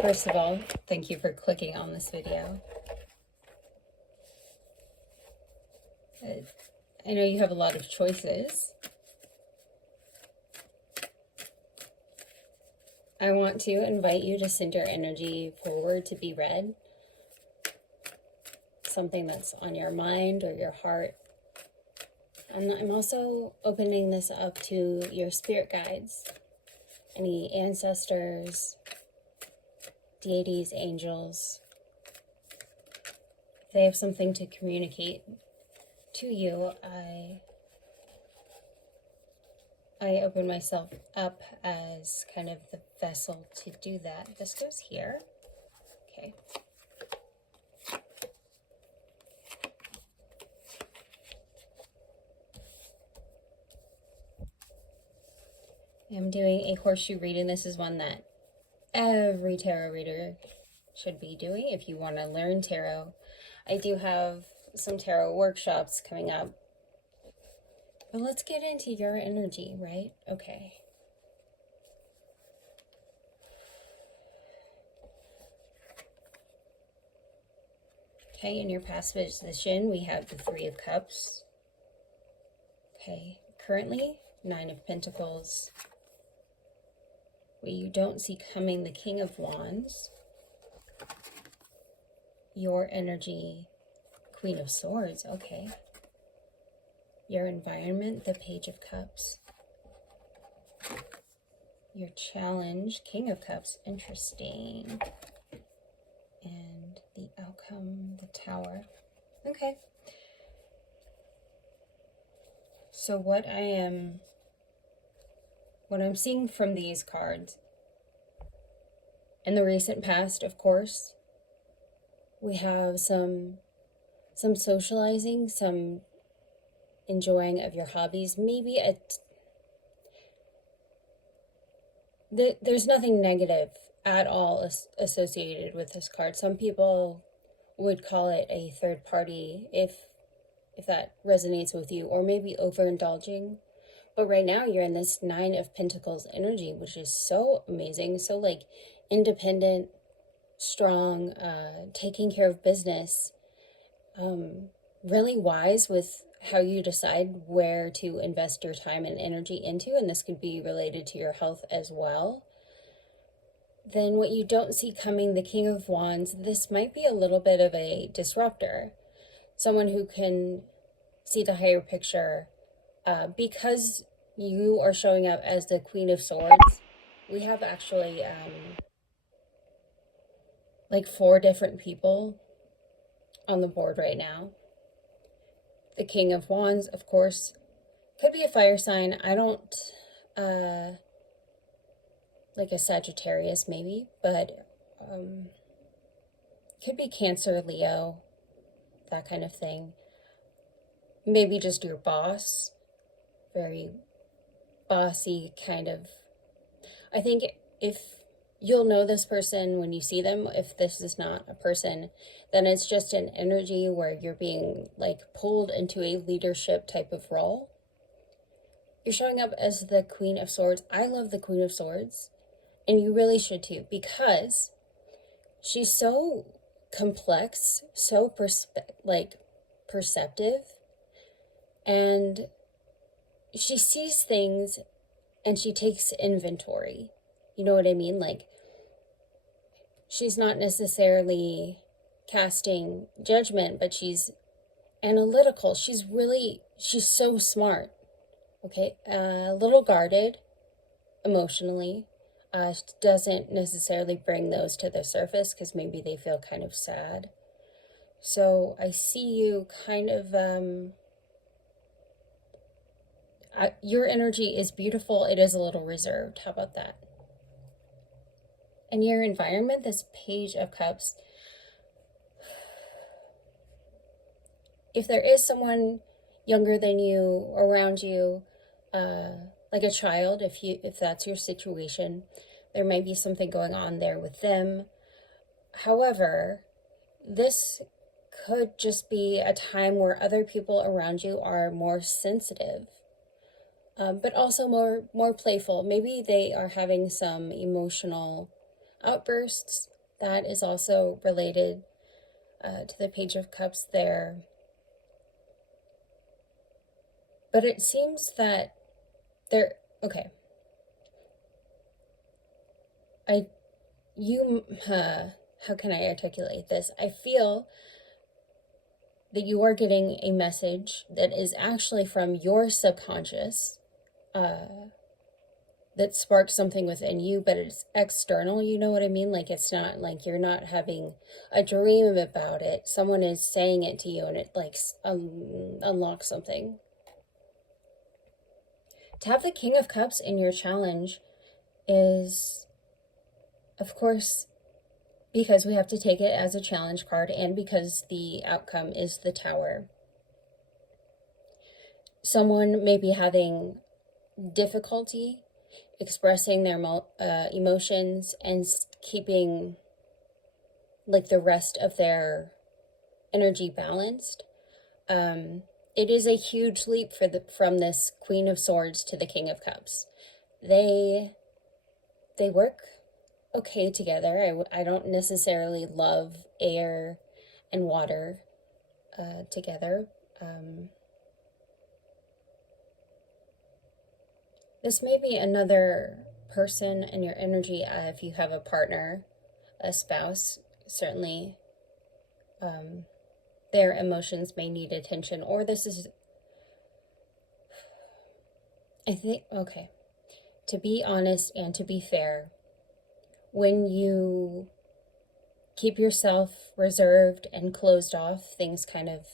First of all, thank you for clicking on this video. I know you have a lot of choices. I want to invite you to send your energy forward to be read. Something that's on your mind or your heart. And I'm also opening this up to your spirit guides, any ancestors, deities, angels. If they have something to communicate to you, I open myself up as kind of the vessel to do that. This goes here. Okay. I'm doing a horseshoe reading. This is one that every tarot reader should be doing if you want to learn tarot. I do have some tarot workshops coming up. But let's get into your energy, right? Okay. Okay, in your past position, we have the Three of Cups. Okay, currently, Nine of Pentacles. What you don't see coming, the King of Wands. Your energy, Queen of Swords, okay. Your environment, the Page of Cups. Your challenge, King of Cups, interesting. And the outcome, the Tower. Okay. So what I'm seeing from these cards, in the recent past, of course, we have some socializing, some enjoying of your hobbies, maybe there's nothing negative at all associated with this card. Some people would call it a third party if that resonates with you, or maybe overindulging. But right now you're in this Nine of Pentacles energy, which is so amazing, so like independent, strong, taking care of business, really wise with how you decide where to invest your time and energy into, and this could be related to your health as well. Then what you don't see coming, the King of Wands, this might be a little bit of a disruptor, someone who can see the higher picture. Because you are showing up as the Queen of Swords, we have actually like 4 different people on the board right now. The King of Wands, of course, could be a fire sign. I don't, like a Sagittarius maybe, but could be Cancer, Leo, that kind of thing. Maybe just your boss, very bossy kind of. I think if you'll know this person when you see them, if this is not a person, then it's just an energy where you're being like pulled into a leadership type of role. You're showing up as the Queen of Swords. I love the Queen of Swords, and you really should too, because she's so complex, so perceptive, and she sees things and she takes inventory. You know what I mean? Like, she's not necessarily casting judgment, but she's analytical. She's so smart. Okay, a little guarded emotionally. Doesn't necessarily bring those to the surface because maybe they feel kind of sad. So I see you kind of, your energy is beautiful. It is a little reserved. How about that? And your environment, this Page of Cups, if there is someone younger than you around you, like a child, if that's your situation, there might be something going on there with them. However, this could just be a time where other people around you are more sensitive, but also more playful. Maybe they are having some emotional outbursts. That is also related to the Page of Cups there. But it seems that there, okay. How can I articulate this? I feel that you are getting a message that is actually from your subconscious, that sparks something within you, but it's external, you know what I mean? Like, it's not like you're not having a dream about it. Someone is saying it to you and it like unlocks something. To have the King of Cups in your challenge is, of course, because we have to take it as a challenge card and because the outcome is the Tower. Someone may be having difficulty expressing their emotions and keeping like the rest of their energy balanced. It is a huge leap from this Queen of Swords to the King of Cups. They work okay together. I don't necessarily love air and water together. This may be another person in your energy. If you have a partner, a spouse, certainly their emotions may need attention, or this is, I think, okay, to be honest and to be fair, when you keep yourself reserved and closed off, things kind of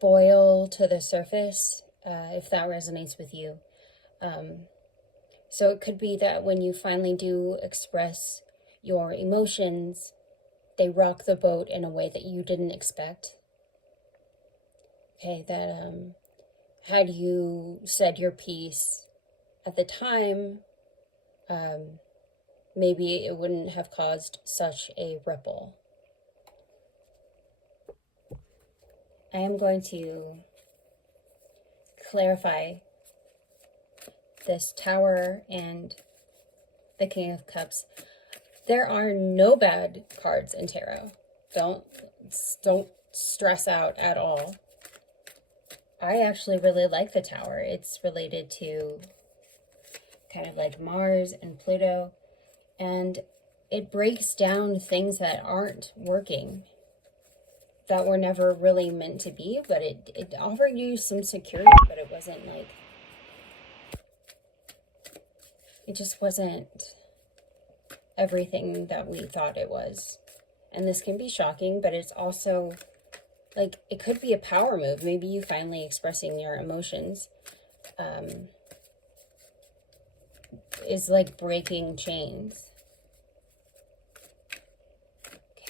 boil to the surface, if that resonates with you. So it could be that when you finally do express your emotions, they rock the boat in a way that you didn't expect. Okay, that had you said your piece at the time, maybe it wouldn't have caused such a ripple. I am going to clarify this Tower and the King of Cups. There are no bad cards in tarot. Don't stress out at all. I actually really like the Tower. It's related to kind of like Mars and Pluto, and it breaks down things that aren't working, that were never really meant to be, but it offered you some security, but it wasn't like, it just wasn't everything that we thought it was. And this can be shocking, but it's also like, it could be a power move. Maybe you finally expressing your emotions is like breaking chains.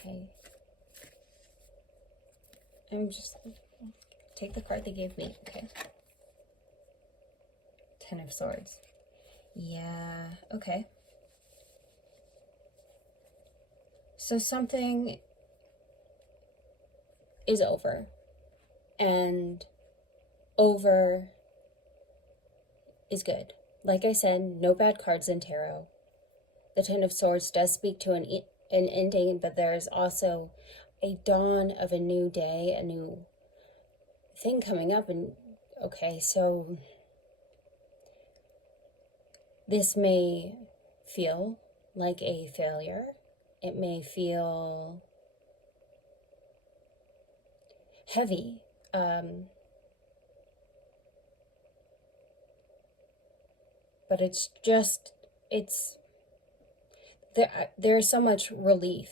Okay. I'm just take the card they gave me. Okay. Ten of Swords. Yeah, okay. So something is over, and over is good. Like I said, no bad cards in tarot. The Ten of Swords does speak to an ending, but there's also a dawn of a new day, a new thing coming up. And okay, so this may feel like a failure. It may feel heavy. But it's just, there's so much relief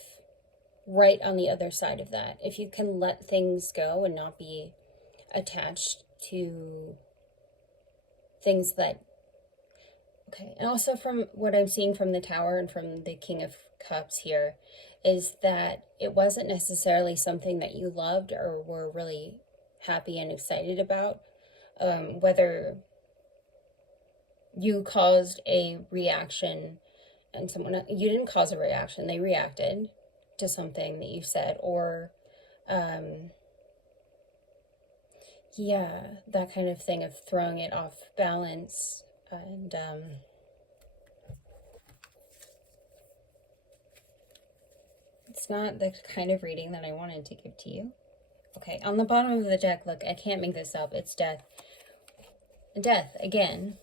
right on the other side of that. If you can let things go and not be attached to things that, okay. And also from what I'm seeing from the Tower and from the King of Cups here is that it wasn't necessarily something that you loved or were really happy and excited about. Whether you caused a reaction and someone, you didn't cause a reaction, they reacted to something that you said, or yeah, that kind of thing of throwing it off balance. And not the kind of reading that I wanted to give to you. Okay, on the bottom of the deck, look, I can't make this up. It's death. Death, again.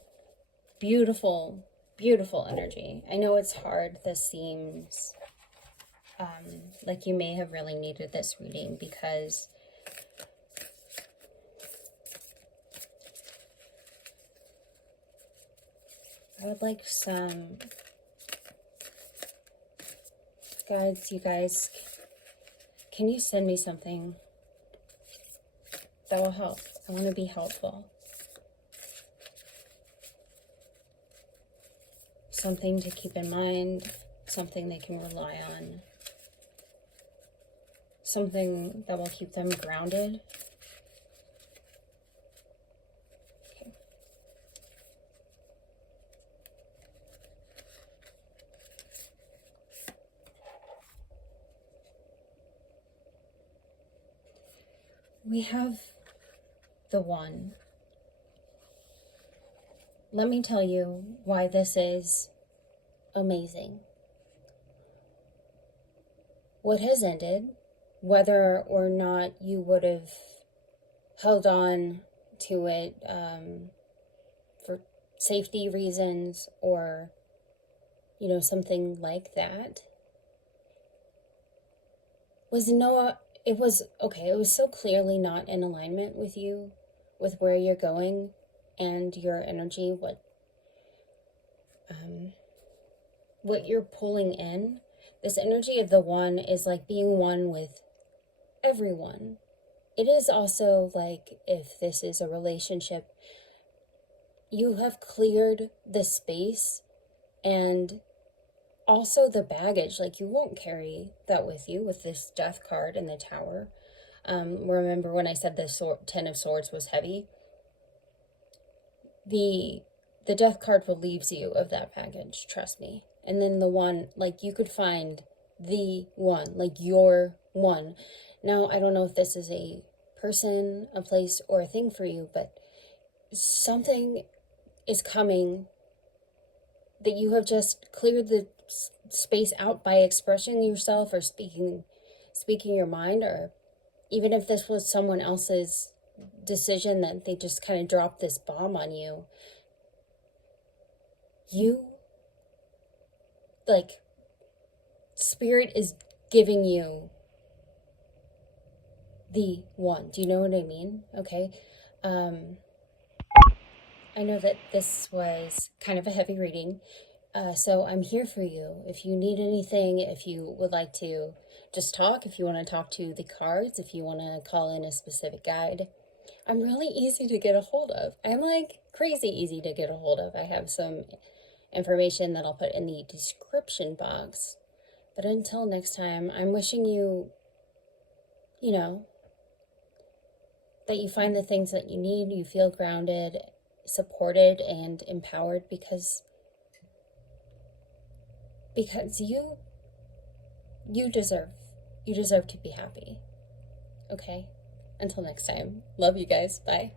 Beautiful, beautiful energy. I know it's hard. This seems like you may have really needed this reading because I would like some guides, you guys. Can you send me something that will help? I want to be helpful. Something to keep in mind, something they can rely on, something that will keep them grounded. Okay. We have the One. Let me tell you why this is amazing. What has ended, whether or not you would have held on to it for safety reasons or, you know, something like that, was it was so clearly not in alignment with you, with where you're going and your energy, what you're pulling in. This energy of the One is like being one with everyone. It is also like, if this is a relationship, you have cleared the space and also the baggage. Like, you won't carry that with you with this Death card and the Tower. Remember when I said the Ten of Swords was heavy? The Death card relieves you of that baggage, trust me. And then the One, like, you could find the One, like your One. Now, I don't know if this is a person, a place, or a thing for you, but something is coming that you have just cleared the space out by expressing yourself or speaking your mind, or even if this was someone else's decision that they just kind of dropped this bomb on you. Like, Spirit is giving you the One. Do you know what I mean? Okay. I know that this was kind of a heavy reading, so I'm here for you. If you need anything, if you would like to just talk, if you want to talk to the cards, if you want to call in a specific guide, I'm really easy to get a hold of. I'm like crazy easy to get a hold of. I have some information that I'll put in the description box. But until next time, I'm wishing you, you know, that you find the things that you need, you feel grounded, supported, and empowered, because you deserve to be happy. Okay? Until next time. Love you guys. Bye.